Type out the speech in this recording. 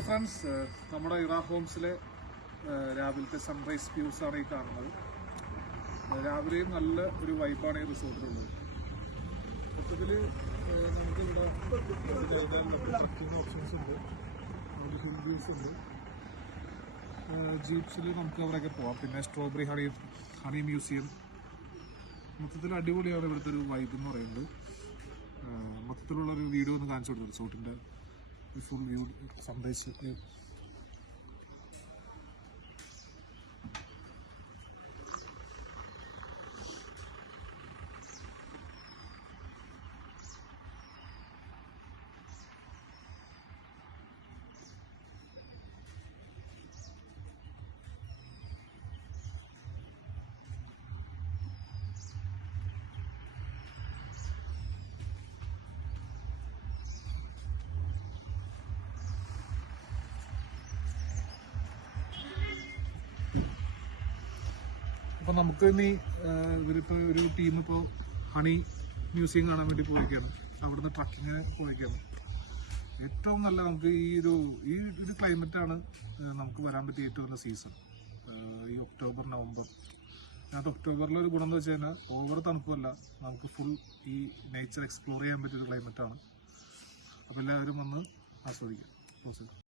Hello friends, നമ്മുടെ ഇറ ഹോംസിലെ രാവിലത്തെ സൺറൈസ് വ്യൂസ് ആണ് ഈ കാണുന്നത്. രാവിലെയും നല്ല ഒരു വൈബാണ് ഈ റിസോർട്ടിലുള്ളത്. മൊത്തത്തിൽ നമുക്കിവിടെ ട്രക്കിംഗ് ഓപ്ഷൻസ് ഉണ്ട്, ഹിൽ വ്യൂസ് ഉണ്ട്, ജീപ്സിൽ നമുക്ക് അവിടെയൊക്കെ പോവാം. പിന്നെ സ്ട്രോബെറി ഹണി മ്യൂസിയം. മൊത്തത്തിൽ അടിപൊളിയാണ് ഇവിടുത്തെ ഒരു വൈബ് എന്ന് പറയുന്നത്. മൊത്തത്തിലുള്ളൊരു വീഡിയോ ഒന്ന് കാണിച്ചു കൊടുത്തു റിസോർട്ടിൻ്റെ ഫുൾ വ്യൂ സൺറൈസ്. അപ്പോൾ നമുക്ക് ഇനി ഇവരിപ്പോൾ ഒരു ടീം ഇപ്പോൾ ഹണി മ്യൂസിയം കാണാൻ വേണ്ടി പോയിരിക്കുകയാണ്. അവിടുന്ന് ട്രക്കിങ് പോയിരിക്കുകയാണ്. ഏറ്റവും നല്ല നമുക്ക് ഈ ഒരു ക്ലൈമറ്റാണ് നമുക്ക് വരാൻ പറ്റിയ ഏറ്റവും നല്ല സീസൺ. ഈ ഒക്ടോബർ നവംബർ. അതിനകത്ത് ഒക്ടോബറിലൊരു ഗുണം എന്ന് വെച്ച് കഴിഞ്ഞാൽ ഓവർ തണുപ്പല്ല, നമുക്ക് ഫുൾ ഈ നേച്ചർ എക്സ്പ്ലോർ ചെയ്യാൻ പറ്റിയൊരു ക്ലൈമറ്റാണ്. അപ്പോൾ എല്ലാവരും വന്ന് ആസ്വദിക്കാം.